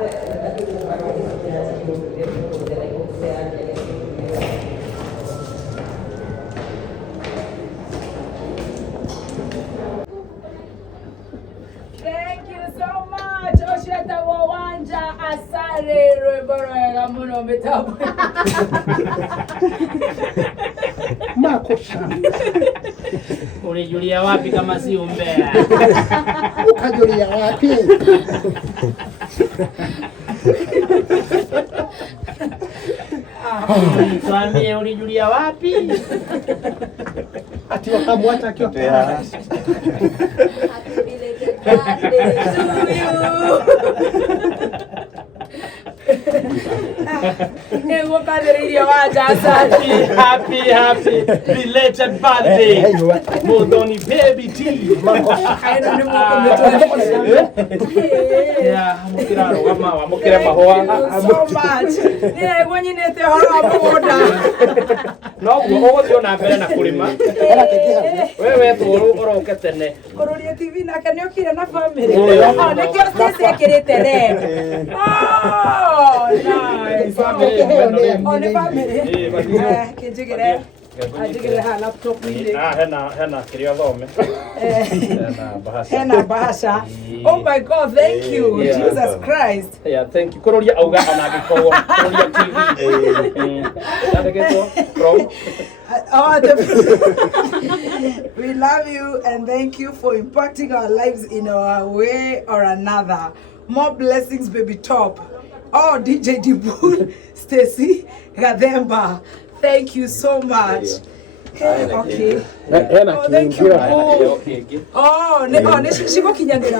Thank you so much. Osheta Wawanja Asare Rebora Muno Metabu. Makosha. Ulijulia wapi kama si umbea? Ukajulia wapi? Tuambie ulijulia wapi? Ati wakamwacha akiwa Happy belated birthday to you. Happy belated birthday. Modoni baby T. Yeah, mukiraro kama mukire mahoa. So much. Yeah, when you need to hold No, ugo thio na mbere na kulima. Wewe tu uroke tene. Kururia TV na kanyo kire na family. Oh, nikio sisi akirite re. Oh, nice. Family. Oh, ni family. Kijigire. Ajigire ha laptop ile. Hena kirio thome. Hena bahasha. Oh my God, thank you. Yeah. Jesus Christ. Yeah, thank you. Kururia auga ona gikowo. Kururia TV. From We love you and thank you for impacting our lives in a way or another. More blessings, baby top. Oh, DJ Dibul, Stacy, Gademba. Thank you so much. Hey, okay. Oh, thank you. Oh, shiko kinyangira.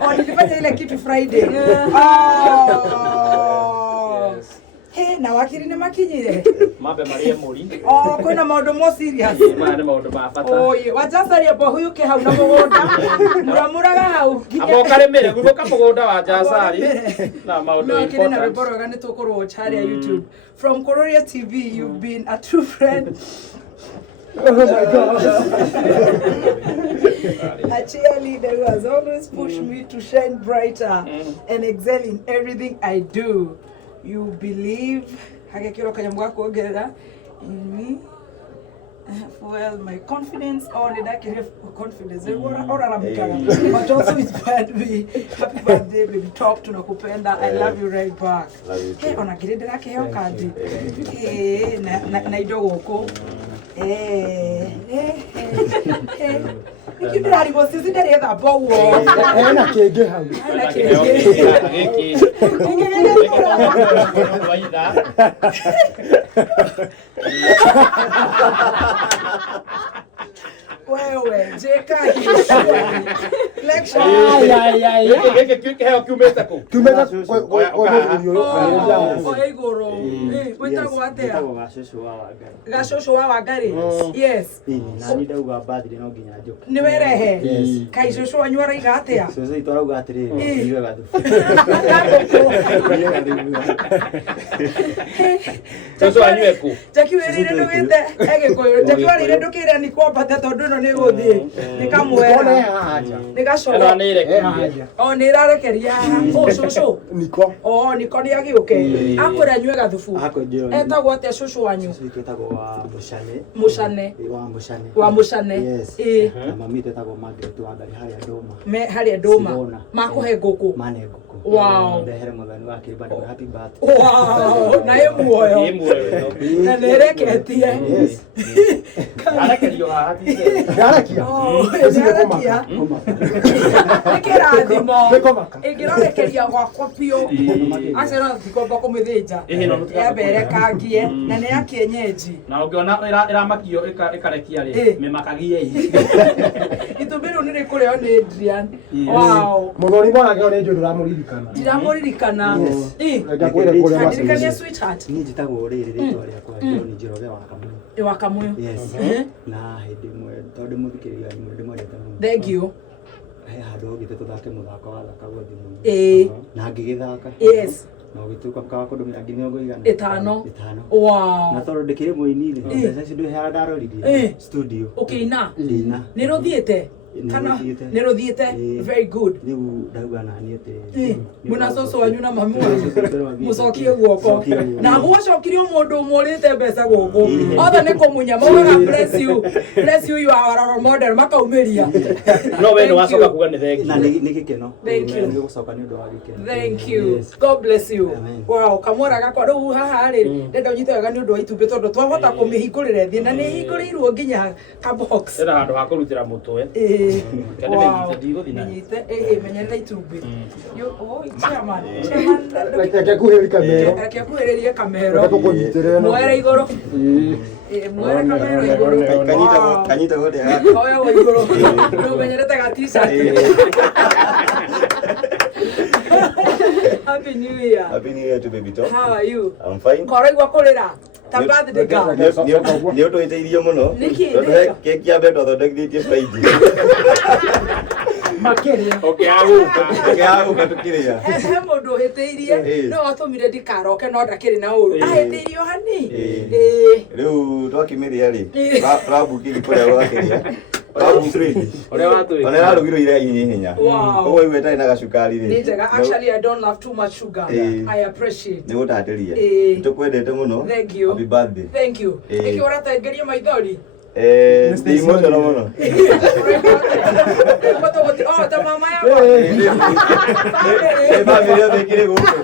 Oh, nilipata ile kitu Friday. Oh. Hey, na wakiri ni makinyire. Mabe Maria Muri. Oh, kuna maundu mo serious. Maana maundu ma bata. Oh, wajasari hapo huyu ke hau na mugonda. Muramuraga hau. Abo karemere guka mugonda wa jasari. Na maundu important. No, kile na important. report gani tokoro watchari ya YouTube. From Kororia TV, you've been a true friend. Oh my God. A cheerleader who has always pushed me to shine brighter and excel in everything I do. You believe in me. Well, my confidence only that can have confidence. But also inspired me. Happy birthday, baby. Talk to Nakupenda. I love you right back. Hey, on a grade like a card. Hey, Naidoko. Hey. You know how it was sitting there at a bow. Wewe, jeka lecture. Kike heo kumeta ko. Kumeta Igoro. Wita gwatea. Gashosho wa Wangari. Yes. Nani ndauga birthday no nginya njoke. Ni werehe. Kai shosho wanywara igatea. Sozo itorauga atiri iwe gathu. Sozo anyweku. Jaki werire ndugite egikoyo. Jaki warire ndukire ni kwambata tondu no ni guthie. Ni kamwera. Ni gacoro. Eno ni reke. O ni rarekeria. O shosho. Niko. O niko ni agiuke. Akwira nywe gathufu. Akwira. Etagwo atia shosho wanyu. Twitagwo wa Mushane. Mushane. Wa Mushane. Yes. Na mami twitagwo Margaret wa Ngari haria Ndoma. Me haria Ndoma. Makuhe nguku. Mane nguku. Wow. Ndehere muthani wa kibanda happy birthday. Wow. Na emuoyo. Na nereketie. Yes. Arakerio happy. Garakia. Garakia. Nikirathimo. Igirorekeria gwakwa biũ. Acera thikomba kumithĩnja. Yambere kangie na nĩ ya kienyeji. Na ungiona iramakio ikarekia ri memakagie. Itumbĩ rĩu nĩ rĩkũrĩo nĩ Adrian. Wow. Mũthoni mwanake nĩ njũĩ ndũramũririkana. Ndiramũririkana. Ndirikania sweetheart. Niĩ njĩtagwo rĩrĩ rĩtwa rĩakwa John Njoroge wa Kamuyu. Wa Kamuyu. Yes. Na hĩndĩ ĩmwe tondũ mũthikĩrĩria ndĩmwendete mũno. Thank you. He handũ ngĩte tũthake mũthako wa thaka gwa thimũ. Na ngĩgĩthaka. Yes. Na ũgĩtuĩka kawa kũndũ angĩ mĩrongo igana. Ĩtano. Wow. Na tondũ ndĩkĩrĩ mũini-rĩ, mbeca ici ndĩheaga ndaroririe studio. Ũkĩina. Ndĩina. Nĩ rũthiĩte. kana nä rå thiä very good rä u ndauga nani muna coco wanyu na mamu må cokie guoko na gwacokirio må ndå må rä te mbeca gå kå othe nä kå munya maugaga bless you you are our model makaumä ria no we nä wacoka kuga nä thengi na nä gä keno Thank you. nä gå coka nä å ndå wa gä keno thank you god bless you wow kamwara gakwa rä u haha rä ndenda å nyite wega nä å ndå wa itumbä tondå twahota kå mä hingå rä re thiä na nä hingå rä irwo nginya kabox ena handå ha kå rutä ra må twe menyite menyerera itumbä chairman Reke kuhĩrĩria kamero. reke akuhĩrĩrie kamero Reke tũkũnyitĩrĩre no. mwere igũrũ mwere kamero igũrũ kanyita gå ndä oya wa igũrũ nĩ ũmenyerete ga t-shirt happy new year Happy New Year to baby top. how are you I'm fine. koroigua kũrĩra ta birthday girl Nĩ ũtũhĩtĩirie mũno. Nĩkĩ? Tondũ keki ya mbere twathondekithĩtie fried. Makĩria. Ũkĩaguka tũkĩrĩa. he mũndũ ũhĩtĩirie no atũmire ndikaroke no ndakĩrĩ na ũru ahĩtĩirio hani Rĩu twakĩmĩrĩa-rĩ, tũrambukire kũrĩa gwakĩrĩa. Ona ĩrarugirwo iraĩ hinya. Ũguo igua ĩtarĩ na gacukari-rĩ. nĩ njega actually I don't love too much sugar I appreciate Nĩ gũtatĩria. Nĩtũkwendete mũno. Thank you. Happy birthday. Thank you. Ĩkĩ ũratengeria maithori? Ndĩ emotional mũno. Oh, ta mama yakwa. Nĩ bamĩrĩ yothe ĩkĩrĩ gũkũ.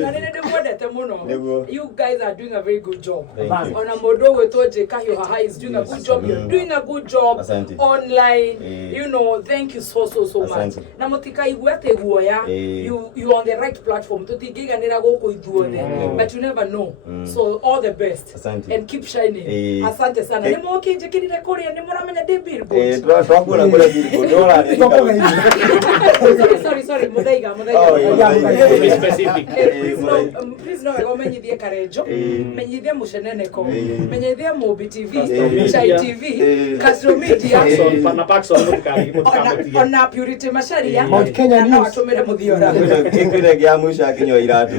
Na nĩ ndĩmwendete mũno. Nĩguo. You guys are doing a very good job. Thank you. Ona mũndũ ũgwĩtwo J Kahio haha is doing a good job. You're doing a good job Asante. online. You know, thank you so much. Asante. Na mũtikaigue atĩ guoya. You on the right platform. Tũtingĩiganĩra gũkũ ithuothe. But you never know. So all the best. Asante. And keep shining. Asante sana. Nĩ mũkĩnjĩkĩrire kũrĩa nĩ mũramenya ndĩ Billboard. Twakuona kũrĩa Billboard. Sorry, Muthaiga. Be specific. Please no wega umenyithie Karenjo, menyithie Muceneneko, menyithie Mobi TV, Chai TV, Castro Media, na Paxson mũtikarigi ona Purity Macharia, Mount Kenya no News. atumire muthiora. Kĩngĩre kĩa mũico akinywa iratũ.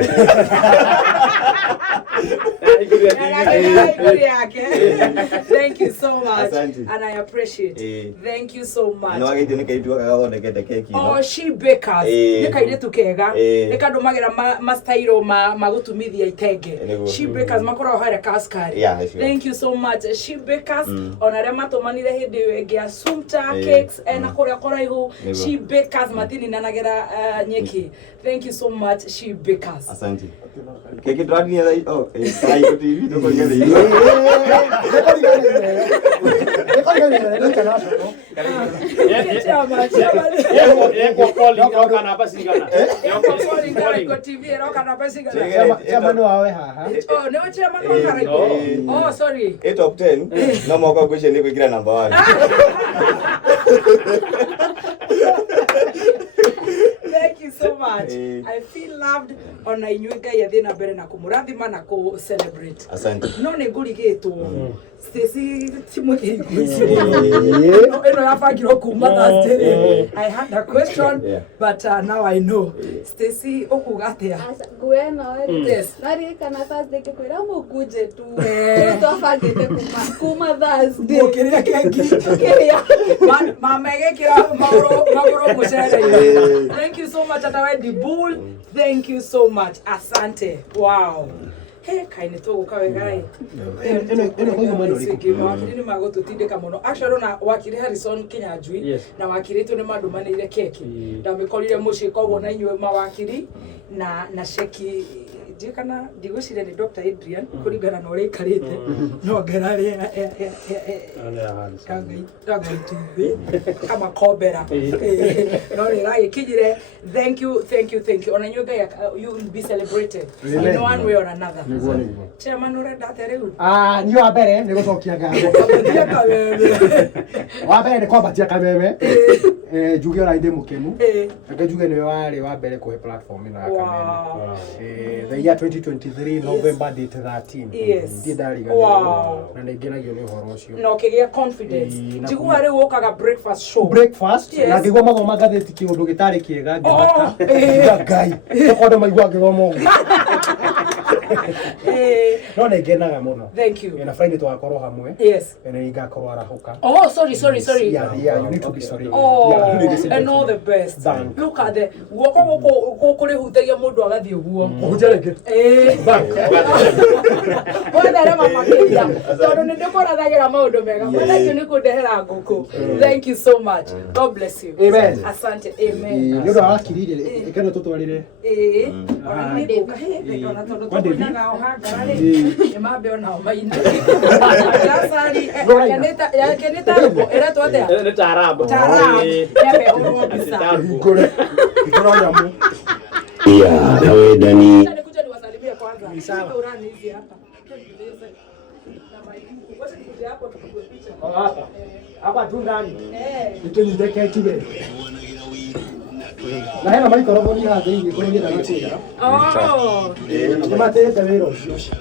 Thank you so much. Asante. And I appreciate it. Thank you so much. Nĩ wagĩtio nĩ kairĩtu gaka gathondekete keki ĩno. Oh, she bakers. Nĩ kairĩtu kega. Nĩ kandũmagĩra mastairo ma gũtumithia itenge. She bakers makoragwo harĩa Kaskari. Thank you so much. She bakers ona arĩa matũmanire hĩndĩ ĩyo ĩngĩ ya Sumta cakes na kũrĩa kũraihu. She bakers matininanagĩra nyeki. Thank you so much. She bakers. Asante. Keki tũratinia sai TV tũkũria thĩinĩ. Oh, sorry. Top 10 no mwaka ngwĩciria nĩ kũingĩra number 1. Thank you so much. I feel loved ona inyuĩ Ngai athiĩ na mbere na kũmũrathima na kũ celebrate. Asante. No nĩ ngũrigĩtwo. Stacy timũkĩrigũici. Ĩno yabangirwo kuma Thursday. I had a question but now I know. Stacy ũkuga atĩa? Gweno Yes. naririkana Thursday ngĩkwĩra mũkuje tu twabangĩte kuma Thursday Mũkĩrĩra keki. Tukĩrĩa. Mama ĩgĩkĩra magũrũ mũcere-inĩ. Thank you so much Atawendi Bull. Thank you so much. Asante. Wow. Hey, kaini tũgũka wega-ĩ. Mawakiri nĩ magũtũtindĩka mũno. Actually ona wakiri Harrison Kinyanjui na wakiri tu nĩ mandũmanĩire keki. Ndamĩkorire mũciĩ koguo na inyuĩ mawakiri na ceki ndiũ kana ndigũciria nĩ Dr. Adrian kũringana na ũrĩa aikarĩte no ngerarĩ kangaitumbi kama kombera no nĩ ragĩkinyire. Thank you ona inyuĩ Ngai you will be celebrated in one way or another. Chairman ũrenda atĩa rĩu? Niĩ wa mbere nĩ gũcokia ngatho. Wa mbere nĩ kwambatia kameme njuge ona ndĩ mũkenu reke njuge nĩwe warĩ wa mbere kũhe platform ĩno ya kameme the year 2023 November date 13 ndiĩ ndariganĩrwo na nĩ ngenagio nĩ ũhoro ũcio na ũkĩgĩa confidence. Njiguaga rĩu ũkaga breakfast show na ngĩgua mathoma ngathĩti kĩũndũ gĩtarĩ kĩega ngĩmaka Ngai tũkorwo maigua ngĩthoma ũguo No nä ngenaga må no Thank you. na Friday twakorwo hamwe Yes. nä igakorwo arahuka. Oh, sorry. Yeah, you need to be sorry. Oh, Yeah, and all the best. Thank Look at the guoko guku ri hutagia mundu agathie guo. Ũhunjia rĩngĩ. Wethere mamakiria. Tondu nĩ ndĩkũrathagira maũndũ mega. Thank you nĩ kũndehera ngũkũ. Thank you so much. God bless you. Amen. Asante. Amen. Nĩ ũndũ wa wakirire ĩkeno tũtwarĩre. Ona nĩ ngũkahe ona tondu tũkoinaga o hangara rĩ. Nĩ mambe ona o maina. Jasari yakeneta rũmbo ĩretwo atĩa? Nĩ taarabu. Taarabu. Yabe ũrwo mbica. Hingũre nyamũ. na wendani. Kuja niwasalimie kwanza. Sawa. Urani hizi hapa. Hapa tu ndani. Nitonyiteke kile. Na hena maikrofoni haha thĩinĩ kũrĩa ngĩenda gũtĩra. Oh. Nĩ matĩte wĩra ũcio.